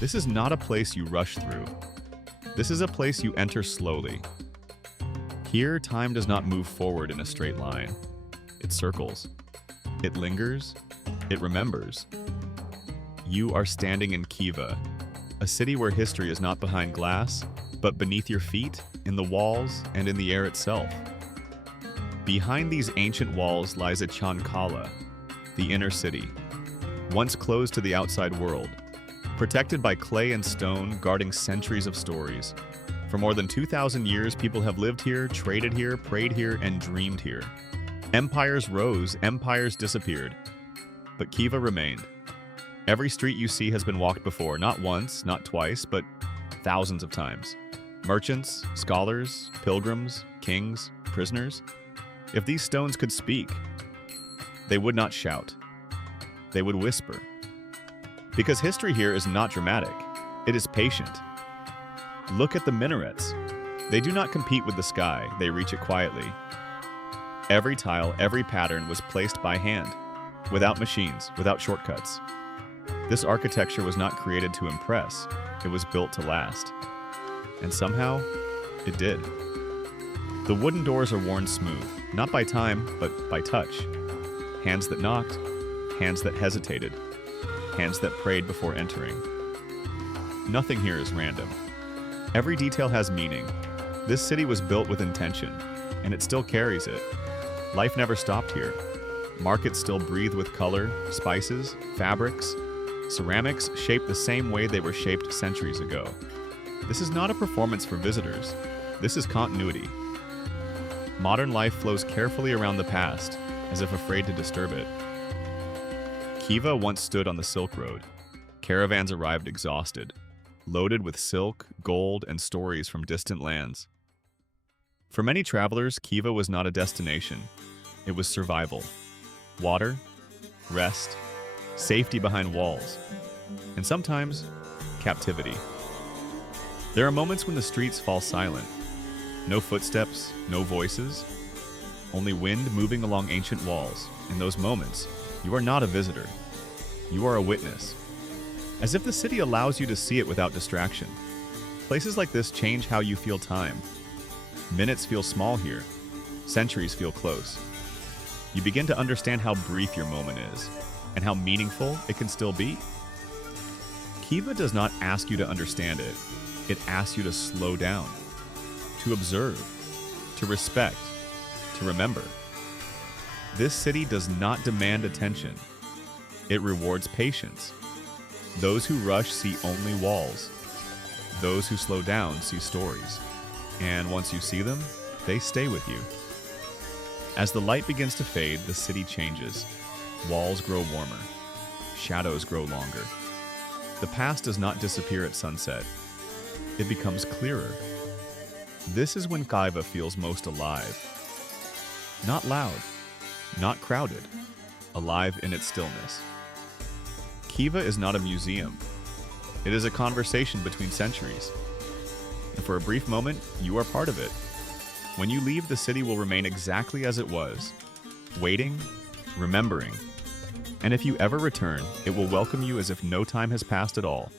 This is not a place you rush through. This is a place you enter slowly. Here, time does not move forward in a straight line. It circles. It lingers. It remembers. You are standing in Khiva, a city where history is not behind glass, but beneath your feet, in the walls, and in the air itself. Behind these ancient walls lies Ichan-Kala, the inner city, once closed to the outside world, protected by clay and stone, guarding centuries of stories. For more than 2,000 years, people have lived here, traded here, prayed here, and dreamed here. Empires rose, empires disappeared, but Khiva remained. Every street you see has been walked before, not once, not twice, but thousands of times. Merchants, scholars, pilgrims, kings, prisoners. If these stones could speak, they would not shout. They would whisper. Because history here is not dramatic. It is patient. Look at the minarets. They do not compete with the sky. They reach it quietly. Every tile, every pattern was placed by hand, without machines, without shortcuts. This architecture was not created to impress. It was built to last. And somehow, it did. The wooden doors are worn smooth, not by time, but by touch. Hands that knocked, hands that hesitated, hands that prayed before entering. Nothing here is random. Every detail has meaning. This city was built with intention, and it still carries it. Life never stopped here. Markets still breathe with color, spices, fabrics. Ceramics shaped the same way they were shaped centuries ago. This is not a performance for visitors. This is continuity. Modern life flows carefully around the past, as if afraid to disturb it. Khiva once stood on the Silk Road. Caravans arrived exhausted, loaded with silk, gold, and stories from distant lands. For many travelers, Khiva was not a destination. It was survival. Water, rest, safety behind walls, and sometimes captivity. There are moments when the streets fall silent. No footsteps, no voices, only wind moving along ancient walls. In those moments, you are not a visitor. You are a witness. As if the city allows you to see it without distraction. Places like this change how you feel time. Minutes feel small here. Centuries feel close. You begin to understand how brief your moment is, and how meaningful it can still be. Khiva does not ask you to understand it. It asks you to slow down, to observe, to respect, to remember. This city does not demand attention. It rewards patience. Those who rush see only walls. Those who slow down see stories. And once you see them, they stay with you. As the light begins to fade, the city changes. Walls grow warmer. Shadows grow longer. The past does not disappear at sunset. It becomes clearer. This is when Khiva feels most alive. Not loud, not crowded, alive in its stillness. Khiva is not a museum. It is a conversation between centuries. And for a brief moment, you are part of it. When you leave, the city will remain exactly as it was, waiting, remembering. And if you ever return, it will welcome you as if no time has passed at all.